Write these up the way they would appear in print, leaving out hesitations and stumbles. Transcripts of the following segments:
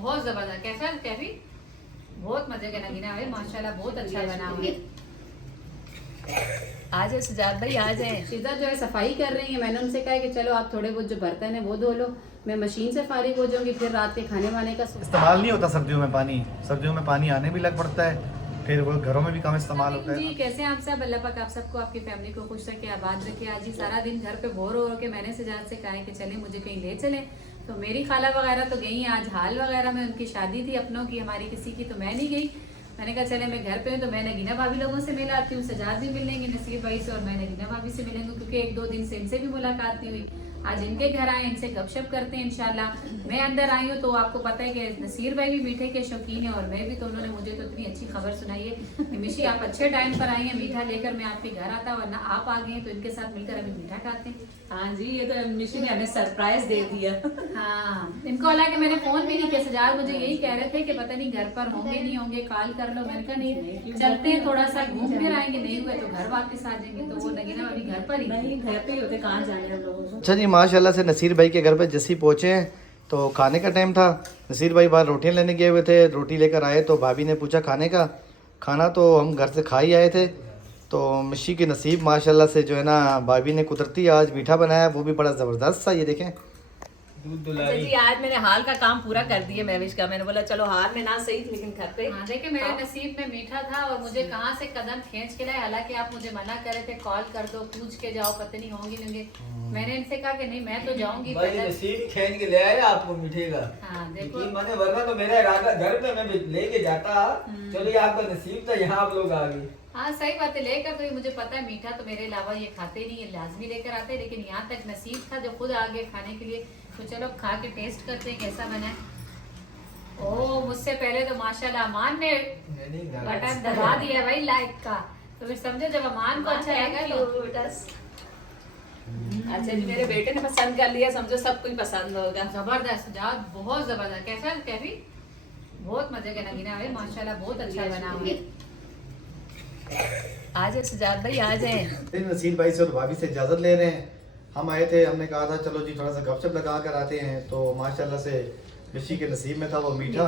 बहुत जबरदस्त। कैसा कैफी? बहुत मजे का नगीना भाई, माशाल्लाह बहुत अच्छा बना हुआ है। आज है सुजात भाई, आज है सीधा जो है सफाई कर रही है। मैंने उनसे कहा कि चलो आप थोड़े बहुत जो बर्तन है वो धो लो, मैं मशीन से फारिग हो जाऊंगी, फिर रात के खाने वाने का इस्तेमाल नहीं होता सर्दियों में पानी। सर्दियों में पानी आने भी लग पड़ता है, फिर वो घरों में भी कम इस्तेमाल होता जी। है। कैसे हैं आप सब? अल्लाह पाक आप सबको, आपकी फैमिली को खुश रखे, आबाद रखे। आज ही सारा दिन घर पे बोर हो के मैंने सजाद से कहा है कि चले मुझे कहीं ले चले, तो मेरी खाला वगैरह तो गई हैं। आज हाल वगैरह में उनकी शादी थी अपनों की, हमारी किसी की, तो मैं नहीं गई। मैंने कहा चले मैं घर पे हूँ तो मैं नगीना भाभी लोगों से मिल आती हूँ, सजाद भी मिलेंगे नसीर भाई से और मैं नगीना भाभी से मिलेंगे, क्योंकि 1-2 दिन से इनसे भी मुलाकात नहीं हुई। आज इनके घर आए, इनसे गपशप करते हैं इंशाल्लाह। मैं अंदर आई हूँ तो आपको पता है कि नसीर भाई भी मीठे के शौकीन है और मैं भी, तो उन्होंने मुझे तो इतनी अच्छी खबर सुनाई है कि मिशी आप अच्छे टाइम पर आई हैं, मीठा लेकर मैं आपके घर आता, वरना आप आ गए हैं तो इनके साथ मिलकर अभी मीठा खाते हैं। हाँ जी, ये तो मिशी ने हमें सरप्राइज दे दिया। हाँ, इनको हालांकि मैंने फोन भी नहीं किया, सजाद मुझे यही कह रहे थे कि पता नहीं घर पर होंगे नहीं होंगे, कॉल कर लो। मैंने कहा नहीं, चलते हैं थोड़ा सा घूम फिर आएंगे, नहीं हुए तो घर वापस आ जाएंगे। तो वो नगीना अभी घर पर ही नहीं, घर पे ही होते, कहाँ जाने हम लोगों को। अच्छा जी, माशाल्लाह से नसीर भाई के घर पे जैसे ही पहुँचे हैं तो खाने का टाइम था। नसीर भाई बाहर रोटियां लेने गए हुए थे, रोटी लेकर आए तो भाभी ने पूछा खाने का। खाना तो हम घर से खा ही आए थे, तो मिशी की नसीब माशाल्लाह से जो है ना, भाभी ने कुदरती आज मीठा बनाया, वो भी बड़ा ज़बरदस्त सा। ये देखें, अच्छा जी, आज मैंने हाल का काम पूरा कर दिया महविश का। मैंने बोला चलो हाल में ना सही लेकिन घर पे। हाँ देखिए, मेरे नसीब में मीठा था और मुझे कहाँ से कदम खींच के लाए। हालांकि आप मुझे मना करे थे, कॉल कर दो, पूछ के जाओ, पता नहीं होंगी नहीं। मैंने इनसे कहा कि नहीं मैं तो जाऊंगी। भाई नसीब खींच के ले आया आपको मीठे का। हाँ देखो, यकीन माने, वरना तो मेरा इरादा घर पे मैं भी लेके जाता। चलो ये आपका नसीब था, यहाँ आप लोग आ गए। हाँ सही बात है, लेकर तो ये मुझे पता है मीठा तो मेरे अलावा ये खाते नहीं है, लाजमी लेकर आते हैं, लेकिन यहाँ तक नसीब था जो खुद आ गए खाने के लिए। तो चलो खा के टेस्ट करते हैं कैसा बना है। ओह, मुझसे पहले तो माशाल्लाह अमान ने बटन दबा दिया भाई लाइक का, तो फिर समझो जब अमान को अच्छा लगा तो अच्छा जी, मेरे बेटे ने पसंद कर लिया, समझो सब कुछ पसंद होगा। जबरदस्त जाद, बहुत जबरदस्त। कैसा कैफी? बहुत मजे का नगीना है माशाल्लाह, बहुत अच्छा बना हुआ है। आज है सुजात भाई, आज है नसीर भाई से और भाभी से इजाज़त ले रहे हैं। हम आए थे, हमने कहा था चलो जी थोड़ा सा गपशप लगा कर आते हैं, तो माशाल्लाह से मिशी के नसीब में था वो मीठा।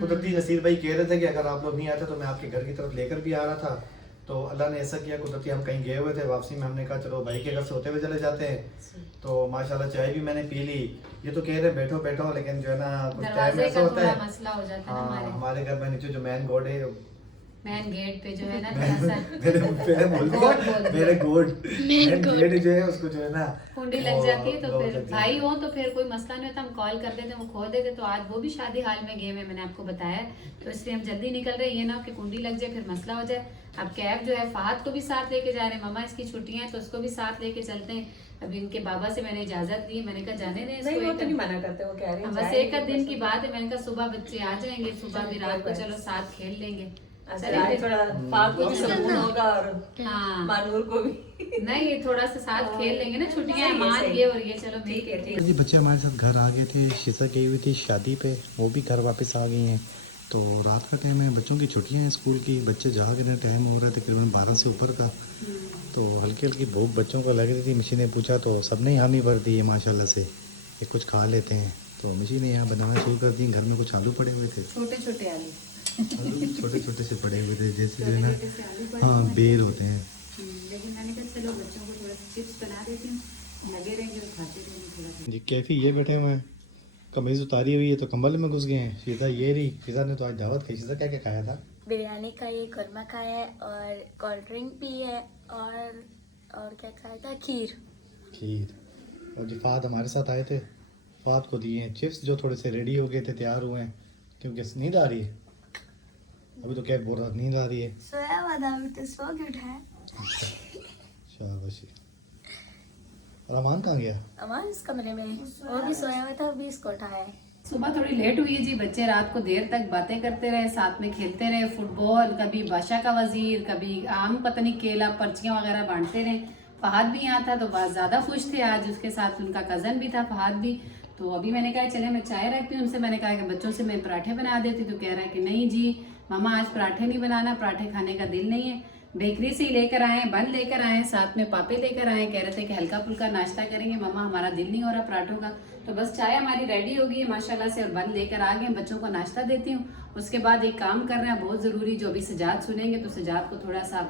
कुदरती नसीर भाई कह रहे थे कि अगर आप लोग नहीं आते तो मैं आपके घर की तरफ लेकर भी आ रहा था, तो अल्लाह ने ऐसा किया। कुदरती हम कहीं गए हुए थे, वापसी में हमने कहा चलो भाई के घर से होते हुए चले जाते हैं। तो माशाल्लाह चाय भी मैंने पी ली। ये तो कह रहे बैठो बैठो, लेकिन जो है ना कुछ टाइम दरवाजे ऐसा का होता थोड़ा है। मसला हो जाता है ना हाँ, हमारे हमारे घर में नीचे जो मेन गोड है, मेन गेट पे जो है ना थोड़ा सा मेरे गोड मेन गेट जो है उसको जो है ना कुंडी लग जाती है, तो वो फिर लग भाई जाती हो तो फिर कोई मसला नहीं होता, हम कॉल कर देते, वो खोल देते। तो आज वो भी शादी हाल में गए हैं, मैंने आपको बताया, तो इसलिए हम जल्दी निकल रहे हैं, ये ना कि कुंडी लग जाए फिर मसला हो जाए। अब कैब जो है फहद को भी साथ लेके जा रहे हैं, मामा इसकी छुट्टियां हैं तो उसको भी साथ लेके चलते हैं। अभी इनके बाबा से मैंने इजाजत दी, मैंने कहा जाने दें नहीं, वो तो नहीं इसको, मना करते, वो कह रहे हैं बस जाएंगे, एक आध दिन बस। की बात है। मैंने कहा सुबह बच्चे आ जाएंगे, सुबह भी रात को चलो साथ खेल लेंगे। अच्छा, आज थोड़ा फाक को भी सुकून होगा और हाँ मानूर को भी। नहीं, ये थोड़ा सा साथ खेल लेंगे ना, छुट्टियां हैं, मान ये और ये, चलो ठीक है, ठीक है। जी बच्चे हमारे साथ घर आ गए थे। शीशा गई हुई थी शादी पे, वो भी घर वापस आ गई हैं। तो रात का टाइम है, बच्चों की छुट्टियां हैं स्कूल की, बच्चे जाग रहे, टाइम हो रहा है तकरीबन 12 से ऊपर का। तो हल्की हल्की भूख बच्चों को लग रही थी। मिशी ने पूछा तो सबने ही हामी भर दी है माशाल्लाह से, ये कुछ खा लेते हैं। तो मिशी ने यहाँ बनाना शुरू कर दी। घर में कुछ आलू पड़े हुए थे, छोटे छोटे आलू, आलू छोटे छोटे से पड़े हुए थे, जैसे जो है ना छोटे से आलू पड़े हाँ हुए हैं। बेर होते हैं। लेकिन मैंने कहा चलो बच्चों को थोड़ा चिप्स बना देती हूँ, लगे रहेंगे और खाते रहेंगे थोड़ा सा। जी कैफी ये बैठे हुए हैं, कमीज उतारी हुई है तो कंबल में घुस गए हैं। शीजा ये रही, शीजा ने तो आज दावत खाई। शीजा क्या क्या खाया था? बिरयानी खाई है, कुरमा खाया है और कोल्ड ड्रिंक पी है और क्या खाया था, खीर। और जी फाद हमारे साथ आए थे, फाद को दिए हैं चिप्स जो थोड़े से रेडी हो गए थे, तैयार हुए हैं, क्योंकि नींद आ रही है। अभी तो क्या बोल रहा, नींद आ रही है। सोया हुआ था, अभी तो सो के उठा है। शाबाश। और अमान कहाँ गया? अमान इस कमरे में, वो भी सोया हुआ था, अभी इसको उठाया है। सुबह थोड़ी लेट हुई है जी, बच्चे रात को देर तक बातें करते रहे, साथ में खेलते रहे फुटबॉल, कभी बादशाह का वजीर, कभी आम पता नहीं केला, पर्चियाँ वगैरह बांटते रहे। फहद भी यहाँ था तो बहुत ज़्यादा खुश थे आज, उसके साथ उनका कज़न भी था फहद भी। तो अभी मैंने कहा चले मैं चाय रखती हूँ, उनसे मैंने कहा कि बच्चों से मैं पराठे बना देती, तो कह रहा है कि नहीं जी मामा आज पराठे नहीं बनाना, पराठे खाने का दिल नहीं है। बेकरी से ही लेकर आए, बन लेकर आए, साथ में पापे लेकर आए, कह रहे थे कि हल्का फुल्का नाश्ता करेंगे, मामा हमारा दिल नहीं हो रहा पराठों का। तो बस चाय हमारी रेडी हो गई है माशाल्लाह से और बंद लेकर आ गए, बच्चों को नाश्ता देती हूँ। उसके बाद एक काम कर रहे हैं बहुत ज़रूरी, जो अभी सजाद सुनेंगे तो सजाद को थोड़ा सा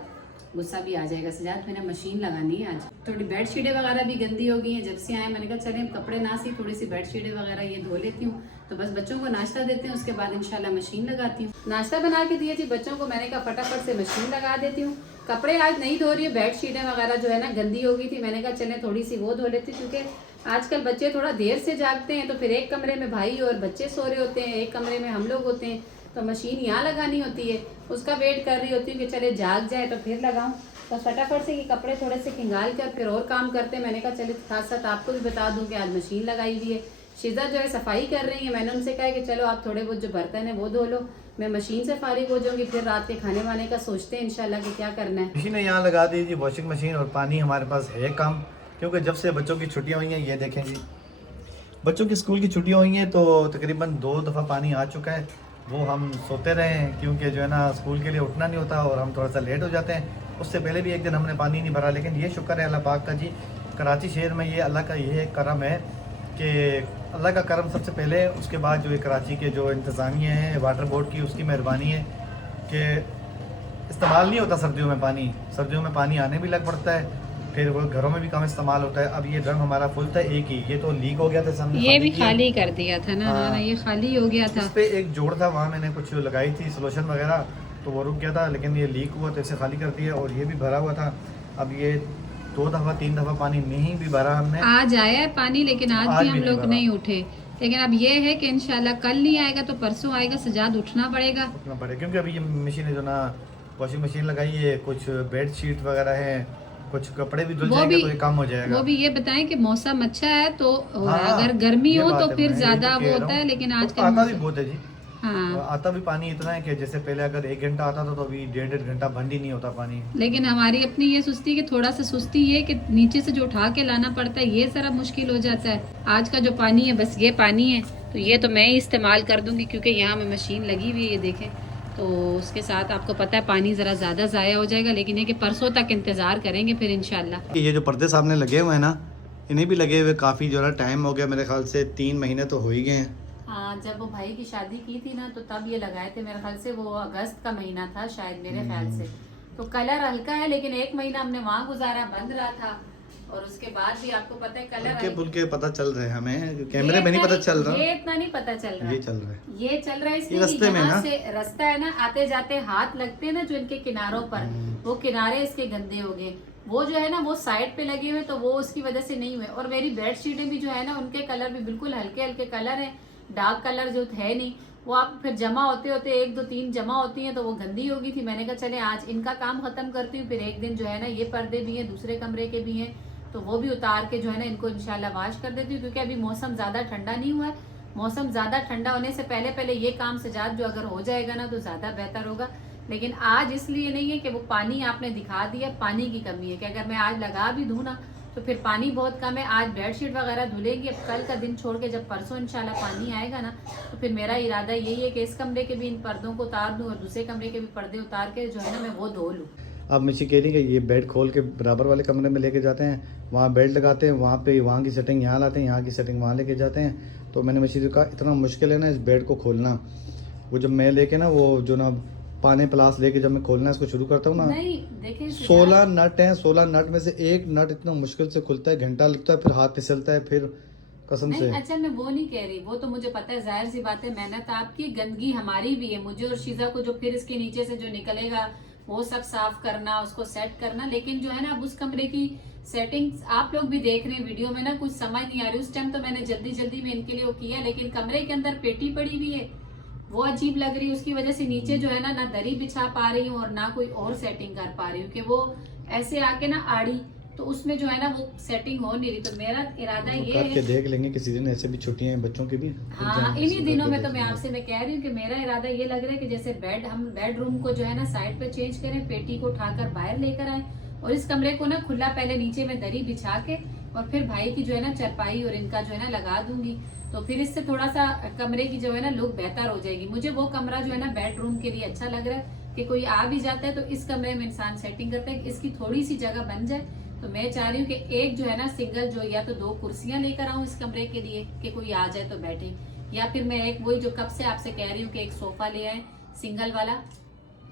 गुस्सा भी आ जाएगा। सजाद मैंने मशीन लगानी है आज, थोड़ी बेडशीटें वगैरह भी गंदी हो गई हैं जब से आए। मैंने कहा चलें कपड़े ना सी थोड़ी सी बेडशीटें वगैरह ये धो लेती हूँ। तो बस बच्चों को नाश्ता देते हैं, उसके बाद इंशाल्लाह मशीन लगाती हूँ। नाश्ता बना के दिए थी बच्चों को, मैंने कहा फटाफट से मशीन लगा देती हूँ। कपड़े आज नहीं धो रही है, बेडशीटें वगैरह जो है ना गंदी हो गई थी, मैंने कहा चलें थोड़ी सी वो धो लेती, क्योंकि आजकल बच्चे थोड़ा देर से जागते हैं। तो फिर एक कमरे में भाई और बच्चे सो रहे होते हैं, एक कमरे में हम लोग होते हैं, तो मशीन यहाँ लगानी होती है, उसका वेट कर रही होती हूँ कि चले जाग जाए तो फिर लगाऊं। तो फटाफट से ये कपड़े थोड़े से खिंगाल कर फिर और काम करते हैं। मैंने कहा चले साथ साथ आपको भी बता दूं कि आज मशीन लगाई हुई है। शिजा जो है सफाई कर रही है, मैंने उनसे कहा कि चलो आप थोड़े बहुत जो बर्तन है वो धो लो, मैं मशीन से फारिग हो जाऊंगी, फिर रात के खाने वाने का सोचते हैं इंशाल्लाह कि क्या करना है। मशीन यहाँ लगा दी जी, वॉशिंग मशीन, और पानी हमारे पास है कम, क्योंकि जब से बच्चों की छुट्टियाँ हुई हैं, ये देखें जी बच्चों की स्कूल की छुट्टियाँ हुई हैं तो तकरीबन 2 दफ़ा पानी आ चुका है। वो हम सोते रहे हैं क्योंकि जो है ना स्कूल के लिए उठना नहीं होता और हम थोड़ा सा लेट हो जाते हैं। उससे पहले भी एक दिन हमने पानी नहीं भरा, लेकिन ये शुक्र है अल्लाह पाक का जी, कराची शहर में ये अल्लाह का ये करम है कि अल्लाह का करम सबसे पहले, उसके बाद जो ये कराची के जो इंतज़ामिया हैं वाटर बोर्ड की, उसकी मेहरबानी है कि इस्तेमाल नहीं होता सर्दियों में पानी। सर्दियों में पानी आने भी लग पड़ता है, फिर वो घरों में भी कम इस्तेमाल होता है। अब ये ड्रम हमारा फुल था एक ही, ये तो लीक हो गया था, सामने ये भी खाली कर दिया था ना। हाँ। हाँ, ये खाली हो गया था। इस पे एक जोड़ था, वहाँ मैंने कुछ लगाई थी सोल्यूशन वगैरह, तो वो रुक गया था, लेकिन ये लीक हुआ तो इसे खाली कर दिया। और ये भी भरा हुआ था, अब ये 2 दफ़ा 3 दफ़ा पानी नहीं भी भरा हमने। आज आया है पानी, लेकिन आज भी हम लोग नहीं उठे। लेकिन अब ये है कि इंशाल्लाह कल नहीं आएगा तो परसों आएगा, सजाद उठना पड़ेगा। उठना पड़ेगा क्योंकि अभी ये मशीन जो ना वॉशिंग मशीन लगाई है, कुछ बेड शीट वगैरह है, कुछ कपड़े भी धुल जाएंगे तो ये कम हो जाएगा। वो भी ये बताएं कि मौसम अच्छा है तो हाँ, अगर गर्मी ये हो बात तो है, फिर मैं ज्यादा यही तो वो कह होता रहा है, हूँ। लेकिन और आजकल आता भी बहुत है जी। हाँ, आता भी पानी इतना है कि जैसे पहले अगर 1 घंटा आता था तो अभी 1.5 घंटा बंद ही नहीं होता पानी। लेकिन हमारी अपनी ये सुस्ती कि थोड़ा सा सुस्ती ये कि नीचे से जो उठा के लाना पड़ता है, ये सारा मुश्किल हो जाता है। आज का जो पानी है बस ये पानी है, तो ये तो मैं ही इस्तेमाल कर दूंगी क्योंकि यहाँ में मशीन लगी हुई है, ये देखें। तो उसके साथ आपको पता है पानी ज़रा ज़्यादा ज़ाया हो जाएगा, लेकिन ये कि परसों तक इंतज़ार करेंगे फिर इंशाल्लाह। ये जो पर्दे सामने लगे हुए हैं ना, इन्हें भी लगे हुए काफ़ी जो है टाइम हो गया, मेरे ख्याल से 3 महीने तो हो ही गए हैं। हाँ, जब वो भाई की शादी की थी ना तो तब ये लगाए थे, मेरे ख्याल से वो अगस्त का महीना था शायद, मेरे ख्याल से। तो कलर हल्का है, लेकिन 1 महीना हमने वहाँ गुजारा, बंद रहा था। और उसके बाद भी आपको पता है कलर बुल के पता चल रहा है हमें, कैमरे में नहीं पता चल रहा, ये इतना नहीं पता चल रहा, ये चल रहा है, ये चल रहा है इसलिए रास्ते में ना, से रास्ता है ना, आते जाते हाथ लगते हैं ना जो इनके किनारों पर, वो किनारे इसके गंदे हो गए। वो जो है ना वो साइड पे लगे हुए, तो वो उसकी वजह से नहीं हुए। और मेरी बेडशीटें भी जो है ना उनके कलर भी बिल्कुल हल्के हल्के कलर है, डार्क कलर जो है नहीं, वो आप फिर जमा होते होते 1 2 3 जमा होती हैं तो वो गंदी हो गई थी। मैंने कहा चले आज इनका काम खत्म करती हूँ, फिर एक दिन जो है ना ये पर्दे भी हैं, दूसरे कमरे के भी हैं, तो वो भी उतार के जो है ना इनको इंशाल्लाह वाश कर देती हूँ, क्योंकि अभी मौसम ज़्यादा ठंडा नहीं हुआ है। मौसम ज़्यादा ठंडा होने से पहले पहले ये काम सजाद जो अगर हो जाएगा ना तो ज़्यादा बेहतर होगा। लेकिन आज इसलिए नहीं है कि वो पानी आपने दिखा दिया, पानी की कमी है कि अगर मैं आज लगा भी दूँ ना तो फिर पानी बहुत कम है। आज बेडशीट वगैरह धुलेंगी, अब कल का दिन छोड़ के जब परसों इंशाल्लाह पानी आएगा ना तो फिर मेरा इरादा यही है कि इस कमरे के भी इन पर्दों को उतार दूँ और दूसरे कमरे के भी पर्दे उतार के जो है ना मैं वो धो लूँ। अब मिशी कह रही है कि ये बेड खोल के बराबर वाले कमरे में लेके जाते हैं, वहाँ बेड लगाते हैं, वहाँ पे वहाँ की सेटिंग यहाँ लाते हैं, यहाँ की सेटिंग वहाँ लेके जाते हैं। तो मैंने मिशी से कहा इतना मुश्किल है ना इस बेड को खोलना। वो जब मैं लेके ना वो जो ना पानी प्लास लेके जब मैं खोलना इसको शुरू करता हूँ ना, नहीं देखें 16 नट हैं, 16 नट में से एक नट इतना मुश्किल से खुलता है, घंटा लगता है, फिर हाथ फिसलता है, फिर कसम से। नहीं, अच्छा मैं वो नहीं कह रही, वो तो मुझे पता है, जाहिर सी बात है, मेहनत आपकी, गंदगी हमारी भी है, मुझे और शीजा को जो फिर इसके नीचे से जो निकलेगा वो सब साफ करना, उसको सेट करना। लेकिन जो है ना अब उस कमरे की सेटिंग्स आप लोग भी देख रहे हैं वीडियो में ना, कुछ समझ नहीं आ रही। उस टाइम तो मैंने जल्दी जल्दी में इनके लिए वो किया, लेकिन कमरे के अंदर पेटी पड़ी हुई है, वो अजीब लग रही है, उसकी वजह से नीचे जो है ना दरी बिछा पा रही हूँ और ना कोई और सेटिंग कर पा रही हूँ कि वो ऐसे आके ना आड़ी, तो उसमें जो है ना वो सेटिंग हो नहीं रही। तो मेरा इरादा ये करके है, देख लेंगे किसी दिन, ऐसे भी छुट्टियां हैं बच्चों की भी। हाँ इन्हीं दिनों में तो मैं आपसे मैं कह रही हूँ कि मेरा इरादा ये लग रहा है कि जैसे हम बेडरूम को जो है ना साइड पे चेंज करें, पेटी को उठाकर बाहर लेकर आए और इस कमरे को ना खुला पहले नीचे में दरी बिछा के और फिर भाई की जो है ना चरपाई और इनका जो है ना लगा दूंगी, तो फिर इससे थोड़ा सा कमरे की जो है ना लुक बेहतर हो जाएगी। मुझे वो कमरा जो है ना बेडरूम के लिए अच्छा लग रहा है कि कोई आ भी जाता है तो इस कमरे में इंसान सेटिंग करता है कि इसकी थोड़ी सी जगह बन जाए, तो तो मैं चाह रही हूँ कि एक जो है ना सिंगल जो या तो 2 कुर्सियां लेकर आऊँ इस कमरे के लिए कि कोई आ जाए तो बैठे, या फिर मैं एक वही जो कब से आपसे कह रही हूँ कि एक सोफा ले आए सिंगल वाला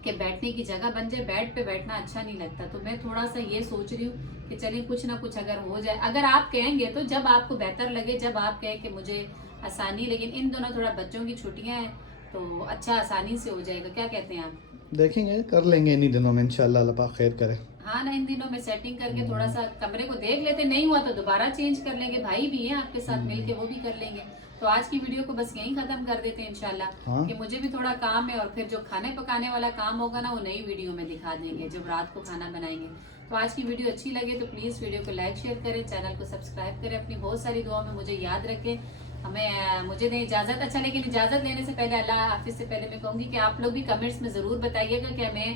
कि बैठने की जगह बन जाए। बेड पे बैठना अच्छा नहीं लगता, तो मैं थोड़ा सा ये सोच रही हूँ कि चलिए कुछ ना कुछ अगर हो जाए, अगर आप कहेंगे तो जब आपको बेहतर लगे, जब आप कहें कि मुझे आसानी, लेकिन इन दोनों थोड़ा बच्चों की छुट्टियां हैं तो अच्छा आसानी से हो जाएगा। क्या कहते हैं आप? देखेंगे, कर लेंगे इन्हीं दिनों में इंशाल्लाह, अल्लाह पाक खैर करे। हाँ ना, इन दिनों में सेटिंग करके थोड़ा सा कमरे को देख लेते, नहीं हुआ तो दोबारा चेंज कर लेंगे, भाई भी हैं आपके साथ मिलके वो भी कर लेंगे। तो आज की वीडियो को बस यहीं खत्म कर देते हैं इंशाल्लाह। हाँ। कि मुझे भी थोड़ा काम है और फिर जो खाने पकाने वाला काम होगा ना वो नई वीडियो में दिखा देंगे जब रात को खाना बनाएंगे। तो आज की वीडियो अच्छी लगे तो प्लीज वीडियो को लाइक शेयर करें, चैनल को सब्सक्राइब करें, अपनी बहुत सारी दुआ में मुझे याद रखें। मुझे दें इजाजत। अच्छा, लेकिन इजाजत लेने से पहले, अल्लाह हाफिज से पहले मैं कहूंगी कि आप लोग भी कमेंट्स में जरूर बताइएगा कि मैं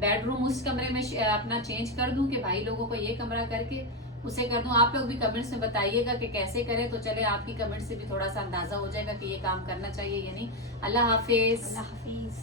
बेडरूम उस कमरे में अपना चेंज कर दूं कि भाई लोगों को ये कमरा करके उसे कर दूं। आप लोग भी कमेंट्स में बताइएगा कि कैसे करें, तो चले आपकी कमेंट से भी थोड़ा सा अंदाजा हो जाएगा कि ये काम करना चाहिए या नहीं। अल्लाह हाफिज। अल्लाह हाफिज।